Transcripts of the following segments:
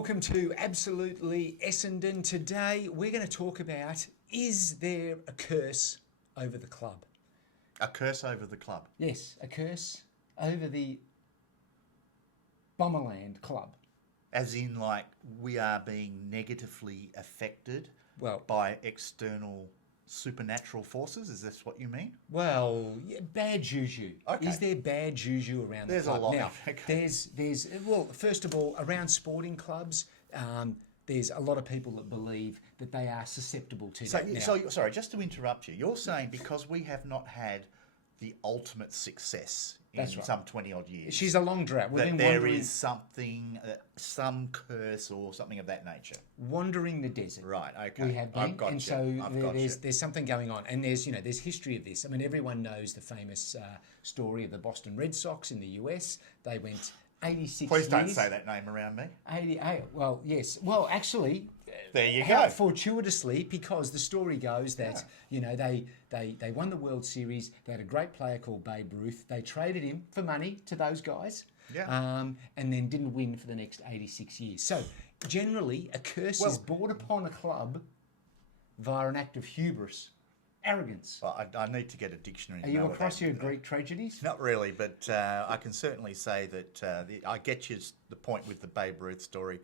Welcome to Absolutely Essendon. Today we're going to talk about, is there a curse over the club? A curse over the club? Yes, a curse over the Bomberland club. As in, like, we are being negatively affected Well, by external supernatural forces? Is this what you mean? Well, yeah, bad juju. Okay. Is there bad juju around There's the a club? lot. Now, Okay. well, first of all, around sporting clubs, there's a lot of people that believe that they are susceptible to that. Now, Sorry, just to interrupt you. You're saying because we have not had the ultimate success in That's right. some 20-odd years, she's a long drought. We've that been there is something, some curse or something of that nature. wandering the desert. Right, okay. We have been, I've got and you. so I've got there's something going on, and there's history of this. I mean, everyone knows the famous story of the Boston Red Sox in the US. They went 86 Please years. don't say that name around me. 88. Well, yes. Well, actually, There you how go. fortuitously, because the story goes that they won the World Series. They had a great player called Babe Ruth. They traded him for money to those guys, and then didn't win for the next 86 years. So generally, a curse is brought upon a club via an act of hubris, arrogance. Well, I need to get a dictionary. Are you across your Greek tragedies? Not really, but I can certainly say that I get you the point with the Babe Ruth story,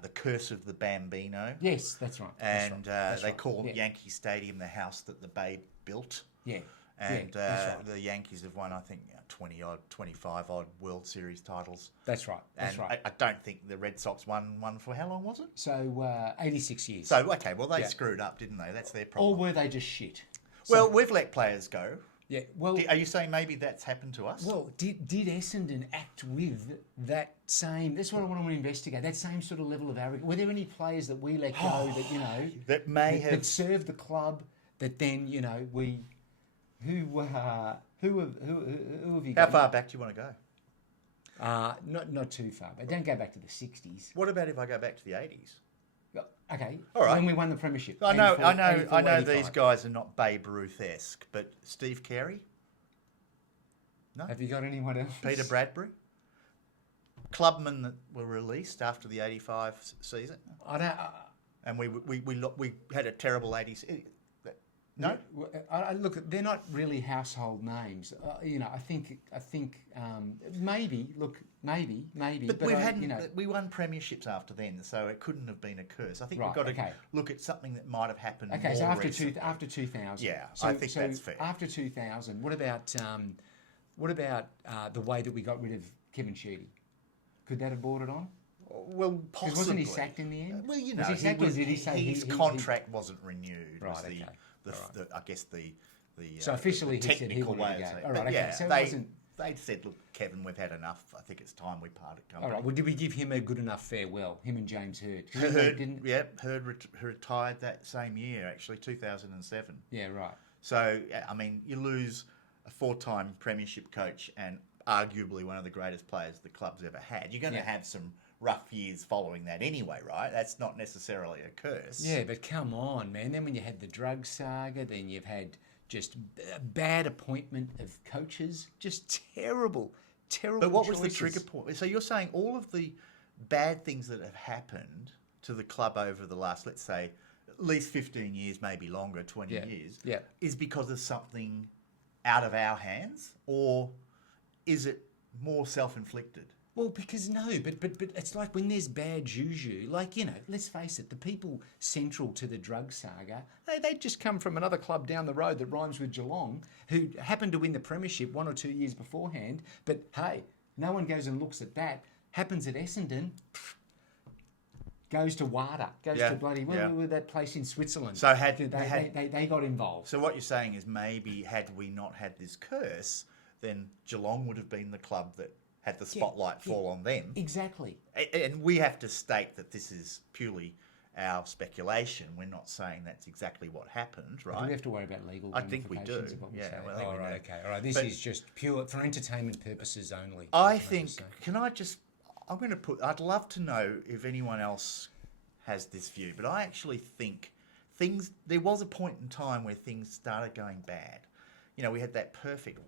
the curse of the Bambino. Yes, that's right. And That's they right. call Yeah. Yankee Stadium the house that the Babe built. Yeah. And that's right. the Yankees have won, I think, 25-odd World Series titles. That's right. That's And right. I don't think the Red Sox won one for how long was it? So 86 years. So, okay, well, they screwed up, didn't they? That's their problem. Or were they just shit? Well, we've let players go. Yeah. Well, Are you saying maybe that's happened to us? Well, did Essendon act with that same? That's what I want to investigate. That same sort of level of arrogance. Were there any players that we let go that that may have that served the club? That then we who have you? How got? far back do you want to go? Not too far, but don't go back to the 60s. What about if I go back to the 80s? Okay. All right. When we won the premiership. I know 84, these 85. guys are not Babe Ruth-esque, but Steve Carey? No? Have you got anyone else? Peter Bradbury? Clubmen that were released after the 85 season? I don't. And we had a terrible 80s. No? Look, they're not really household names. I think maybe. Look, maybe. But we won premierships after then, so it couldn't have been a curse. I think we've got to look at something that might have happened. Okay, more so recently. after 2000. Yeah, I think that's fair. After 2000, what about the way that we got rid of Kevin Sheedy? Could that have brought it on? Well, possibly. Because wasn't he sacked in the end? Well, was he sacked, or did he say his contract wasn't renewed? Right. Was Okay. I guess the so officially the he said he technical wanted way to of go. saying. All right, But okay. yeah, So it they wasn't. They'd said, "Look, Kevin, we've had enough. I think it's time we parted company." All right. Well, did we give him a good enough farewell? Him and James Hird. Hurd retired that same year, actually, 2007. Yeah. Right. So I mean, you lose a 4-time premiership coach and arguably one of the greatest players the club's ever had. You're going to have some rough years following that anyway, right? That's not necessarily a curse. Yeah, but come on, man. Then when you had the drug saga, then you've had just a bad appointment of coaches, just terrible. But what was the choices. trigger point? So you're saying all of the bad things that have happened to the club over the last, let's say, at least 15 years, maybe longer, 20 years, is because of something out of our hands? Or is it more self-inflicted? Well, because but it's like when there's bad juju, like, let's face it, the people central to the drug saga, they just come from another club down the road that rhymes with Geelong, who happened to win the premiership 1 or 2 years beforehand, but hey, no one goes and looks at that. Happens at Essendon, goes to WADA, goes to bloody, that place in Switzerland. So they got involved. So what you're saying is maybe had we not had this curse, then Geelong would have been the club that had the spotlight fall on them. Exactly. And we have to state that this is purely our speculation. We're not saying that's exactly what happened, right? Do we have to worry about legal I think we do. ramifications of what we say? Well, I think we do. Okay. All right. This is just pure for entertainment purposes only. I think, I'd love to know if anyone else has this view, but I actually think there was a point in time where things started going bad. We had that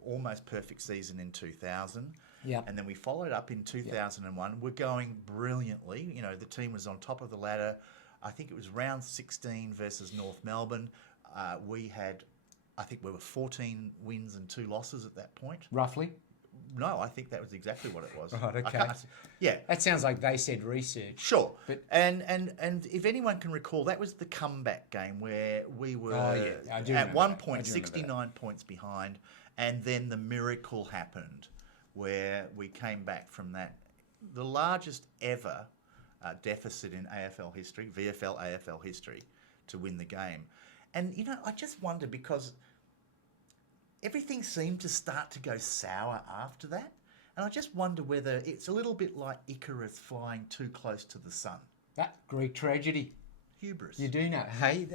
almost perfect season in 2000. Yep. And then we followed up in 2001. We're going brilliantly. You know, the team was on top of the ladder. I think it was round 16 versus North Melbourne. I think we were 14 wins and 2 losses at that point. Roughly? No, I think that was exactly what it was. Right, okay. Yeah. That sounds like they said research. Sure. But and if anyone can recall, that was the comeback game where we were at one point 69 points behind, and then the miracle happened where we came back from that, the largest ever deficit in AFL history, VFL AFL history, to win the game. And, you know, I just wonder, because everything seemed to start to go sour after that. And I just wonder whether it's a little bit like Icarus flying too close to the sun. That Greek tragedy. Hubris. You do know. Hey,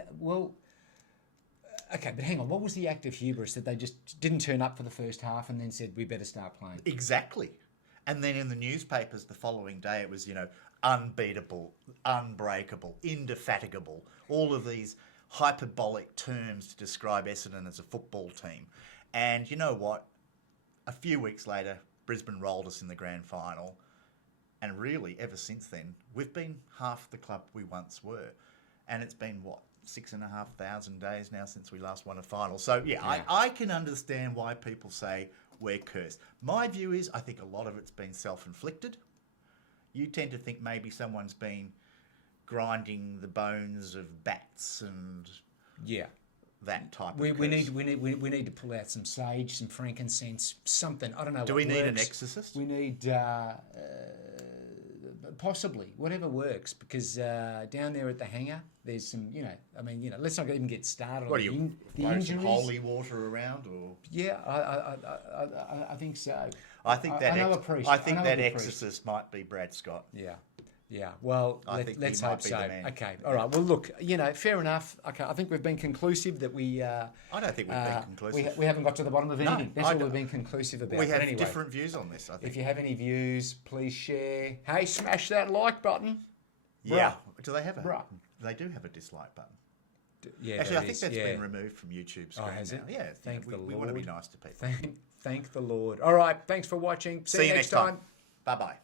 okay, but hang on. What was the act of hubris that they just didn't turn up for the first half and then said, we better start playing? Exactly. And then in the newspapers the following day, it was, you know, unbeatable, unbreakable, indefatigable, all of these hyperbolic terms to describe Essendon as a football team. And you know what? A few weeks later, Brisbane rolled us in the grand final. And really, ever since then, we've been half the club we once were. And it's been, 6,500 days now since we last won a final. So, yeah. I can understand why people say we're cursed. My view is, I think a lot of it's been self-inflicted. You tend to think maybe someone's been grinding the bones of bats and that type of we need to pull out some sage, some frankincense, something. I don't know. Do we need an exorcist? We need possibly whatever works, because down there at the hangar, there's some. Let's not even get started. What on the injuries? Some holy water around, or I think so. I think that exorcist might be Brad Scott. Yeah. Well, let's hope so. Okay. All right. Well, look, fair enough. Okay. I think we've been conclusive that we. I don't think we've been conclusive. We haven't got to the bottom of anything. That's all we've been conclusive about. We have different views on this, I think. If you have any views, please share. Hey, smash that like button. Yeah. Do they have Bruh. They do have a dislike button. Yeah. Actually, I think that's been removed from YouTube screen has now. it? Yeah. Thank the Lord. We want to be nice to people. Thank the Lord. All right. Thanks for watching. See you next time. Bye-bye.